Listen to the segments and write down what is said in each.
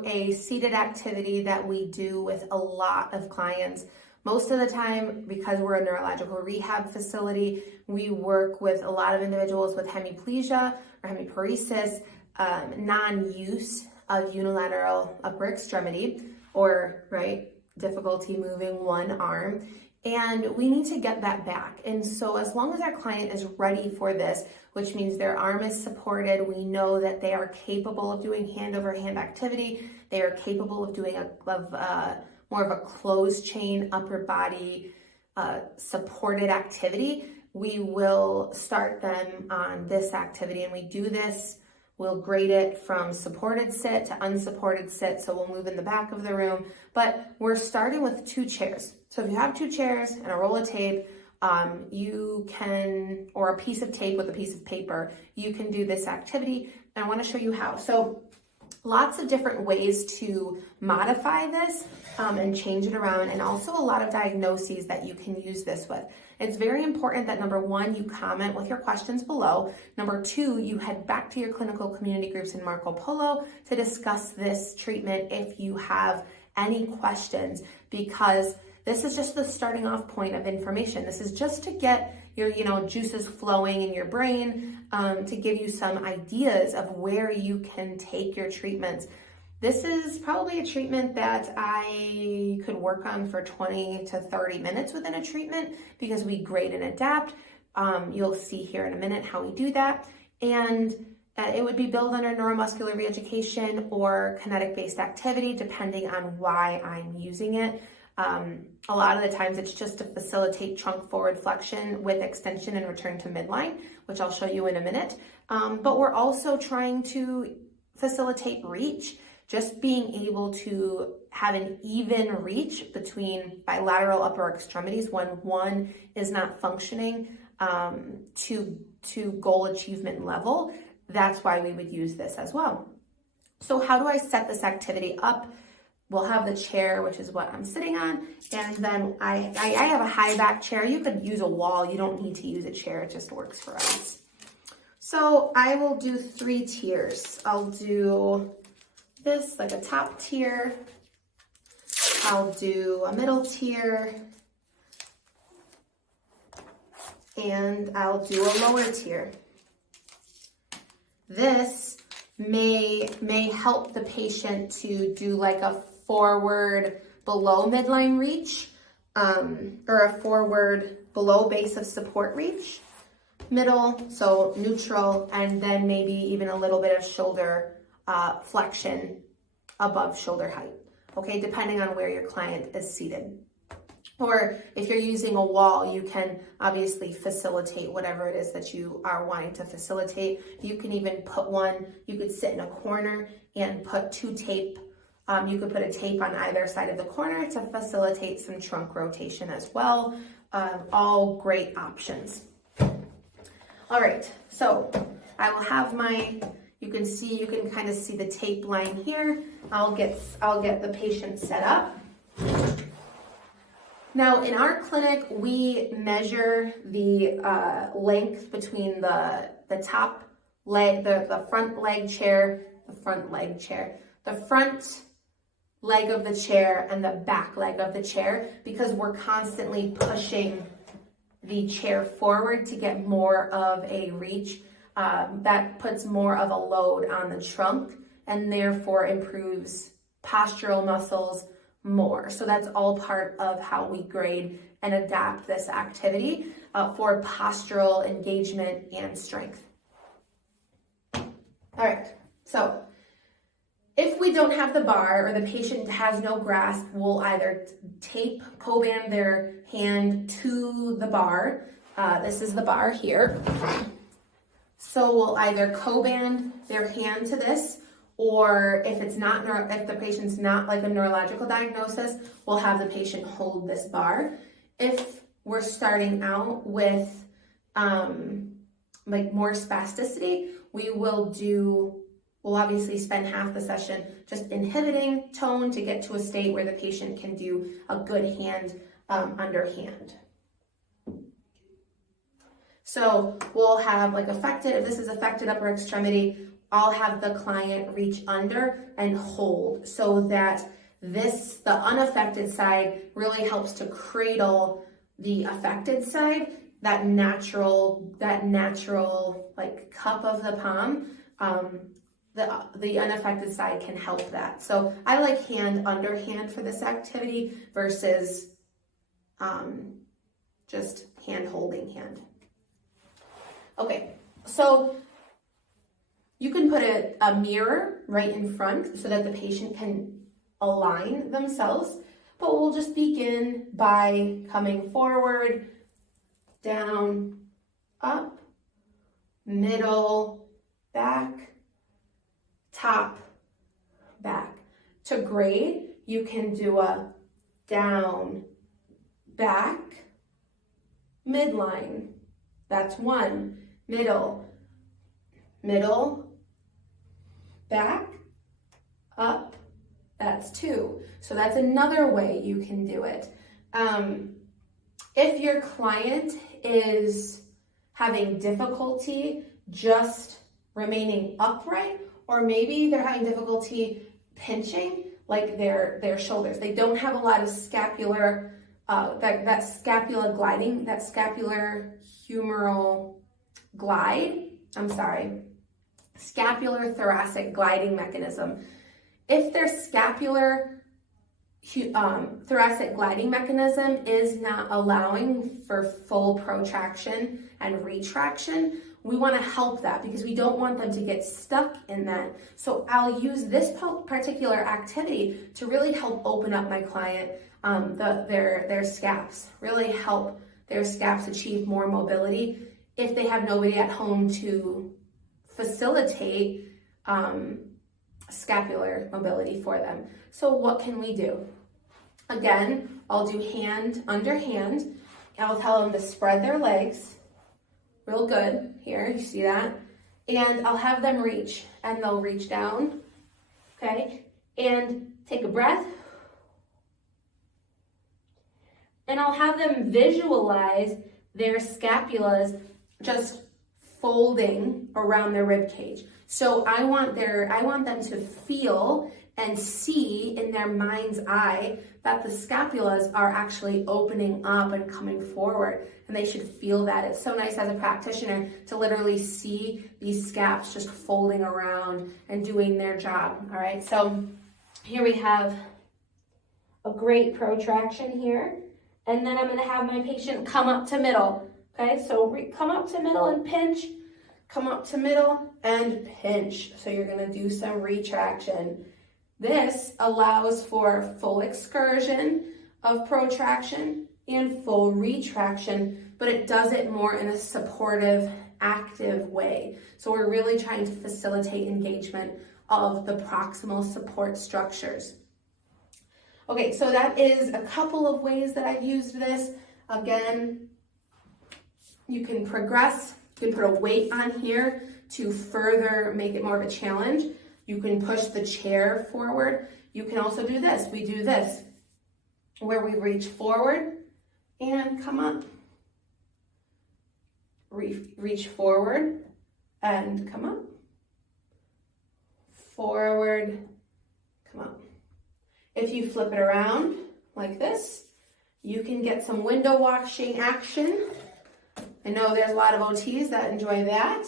through a seated activity that we do with a lot of clients. Most of the time, because we're a neurological rehab facility, we work with a lot of individuals with hemiplegia or hemiparesis, non-use of unilateral upper extremity, or difficulty moving one arm. And we need to get that back. And so as long as our client is ready for this, which means their arm is supported, we know that they are capable of doing hand over hand activity, they are capable of doing more of a closed chain upper body supported activity, we will start them on this activity. And we do this, we'll grade it from supported sit to unsupported sit. So we'll move in the back of the room, but we're starting with 2 chairs. So if you have 2 chairs and a roll of tape, you can, or a piece of tape with a piece of paper, you can do this activity. And I want to show you how. So lots of different ways to modify this and change it around, and also a lot of diagnoses that you can use this with. It's very important that number 1, you comment with your questions below. Number 2, you head back to your clinical community groups in Marco Polo to discuss this treatment if you have any questions, because this is just the starting off point of information. This is just to get your juices flowing in your brain, to give you some ideas of where you can take your treatments. This is probably a treatment that I could work on for 20 to 30 minutes within a treatment, because we grade and adapt. You'll see here in a minute how we do that. And it would be billed under neuromuscular reeducation or kinetic-based activity, depending on why I'm using it. A lot of the times it's just to facilitate trunk forward flexion with extension and return to midline, which I'll show you in a minute. But we're also trying to facilitate reach, just being able to have an even reach between bilateral upper extremities when one is not functioning to goal achievement level. That's why we would use this as well. So how do I set this activity up? We'll have the chair, which is what I'm sitting on. And then I have a high back chair. You could use a wall. You don't need to use a chair. It just works for us. So I will do 3 tiers. I'll do this, like a top tier. I'll do a middle tier. And I'll do a lower tier. This may help the patient to do like a forward below midline reach, or a forward below base of support reach, middle, so neutral, and then maybe even a little bit of shoulder flexion above shoulder height, okay, depending on where your client is seated. Or if you're using a wall, you can obviously facilitate whatever it is that you are wanting to facilitate. You can even put you could sit in a corner and put 2 tape. You could put a tape on either side of the corner to facilitate some trunk rotation as well. All great options. All right, so I will have you can kind of see the tape line here. I'll get the patient set up. Now in our clinic, we measure the length between the top leg, the front leg chair, the front leg of the chair and the back leg of the chair, because we're constantly pushing the chair forward to get more of a reach. That puts more of a load on the trunk and therefore improves postural muscles more. So that's all part of how we grade and adapt this activity for postural engagement and strength. All right, so if we don't have the bar or the patient has no grasp, we'll either tape, co-band their hand to the bar. This is the bar here. So we'll either co-band their hand to this, or if the patient's not like a neurological diagnosis, we'll have the patient hold this bar. If we're starting out with like more spasticity, we'll obviously spend half the session just inhibiting tone to get to a state where the patient can do a good hand underhand. So we'll have like if this is affected upper extremity, I'll have the client reach under and hold so that the unaffected side really helps to cradle the affected side, that natural like cup of the palm. The unaffected side can help that. So I like hand under hand for this activity versus just hand holding hand. Okay, so you can put a mirror right in front so that the patient can align themselves, but we'll just begin by coming forward, down, up, middle, back, top, back. To grade, you can do a down, back, midline. That's one. Middle, back, up. That's two. So that's another way you can do it. If your client is having difficulty just remaining upright, or maybe they're having difficulty pinching, like their shoulders, they don't have a lot of scapular, that scapula gliding, that scapular humeral glide, scapular thoracic gliding mechanism. If their scapular thoracic gliding mechanism is not allowing for full protraction and retraction, we want to help that because we don't want them to get stuck in that. So I'll use this particular activity to really help open up my client, their scaps, really help their scaps achieve more mobility if they have nobody at home to facilitate scapular mobility for them. So what can we do? Again, I'll do hand under hand. I'll tell them to spread their legs real good. Here, you see that? And I'll have them reach, and they'll reach down, okay? And take a breath. And I'll have them visualize their scapulas just folding around their rib cage. So I want them to feel and see in their mind's eye that the scapulas are actually opening up and coming forward, and they should feel that. It's so nice as a practitioner to literally see these scaps just folding around and doing their job. All right, so here we have a great protraction here, and then I'm going to have my patient come up to middle. Okay, so come up to middle and pinch, come up to middle and pinch. So you're going to do some retraction. This allows for full excursion of protraction and full retraction, but it does it more in a supportive, active way. So we're really trying to facilitate engagement of the proximal support structures. Okay, so that is a couple of ways that I've used this. Again, you can progress. You can put a weight on here to further make it more of a challenge. You can push the chair forward. You can also do this. We do this, where we reach forward and come up. Reach forward and come up. Forward, come up. If you flip it around like this, you can get some window washing action. I know there's a lot of OTs that enjoy that.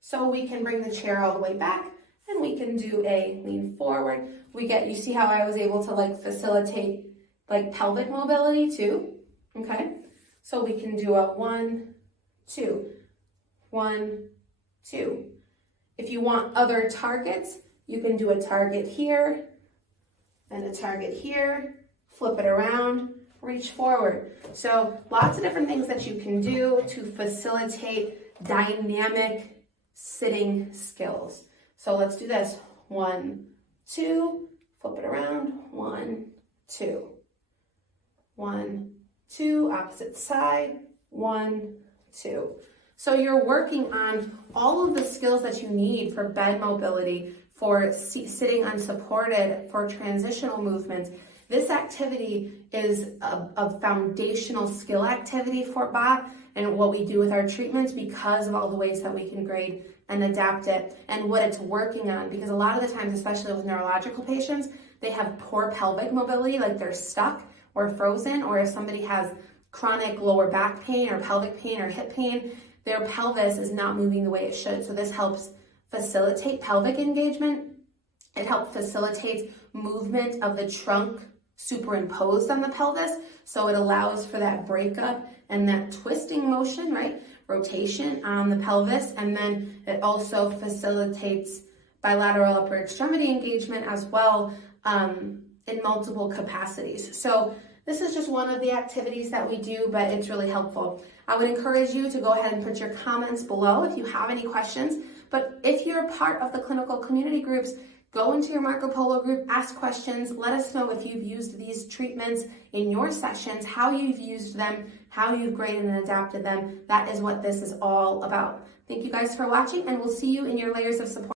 So we can bring the chair all the way back and we can do a lean forward. You see how I was able to like facilitate like pelvic mobility too, okay? So we can do a 1, 2, 1, 2. If you want other targets, you can do a target here and a target here, flip it around, reach forward. So lots of different things that you can do to facilitate dynamic sitting skills. So let's do this. 1, 2, flip it around. 1, 2. 1, 2, opposite side. 1, 2. So you're working on all of the skills that you need for bed mobility, for sitting unsupported, for transitional movements. This activity is a foundational skill activity for BOT and what we do with our treatments because of all the ways that we can grade and adapt it and what it's working on. Because a lot of the times, especially with neurological patients, they have poor pelvic mobility, like they're stuck or frozen, or if somebody has chronic lower back pain or pelvic pain or hip pain, their pelvis is not moving the way it should. So this helps facilitate pelvic engagement. It helps facilitate movement of the trunk superimposed on the pelvis. So it allows for that breakup and that twisting motion, right? Rotation on the pelvis. And then it also facilitates bilateral upper extremity engagement as well in multiple capacities. So this is just one of the activities that we do, but it's really helpful. I would encourage you to go ahead and put your comments below if you have any questions. But if you're a part of the clinical community groups, go into your Marco Polo group, ask questions, let us know if you've used these treatments in your sessions, how you've used them, how you've graded and adapted them. That is what this is all about. Thank you guys for watching, and we'll see you in your layers of support.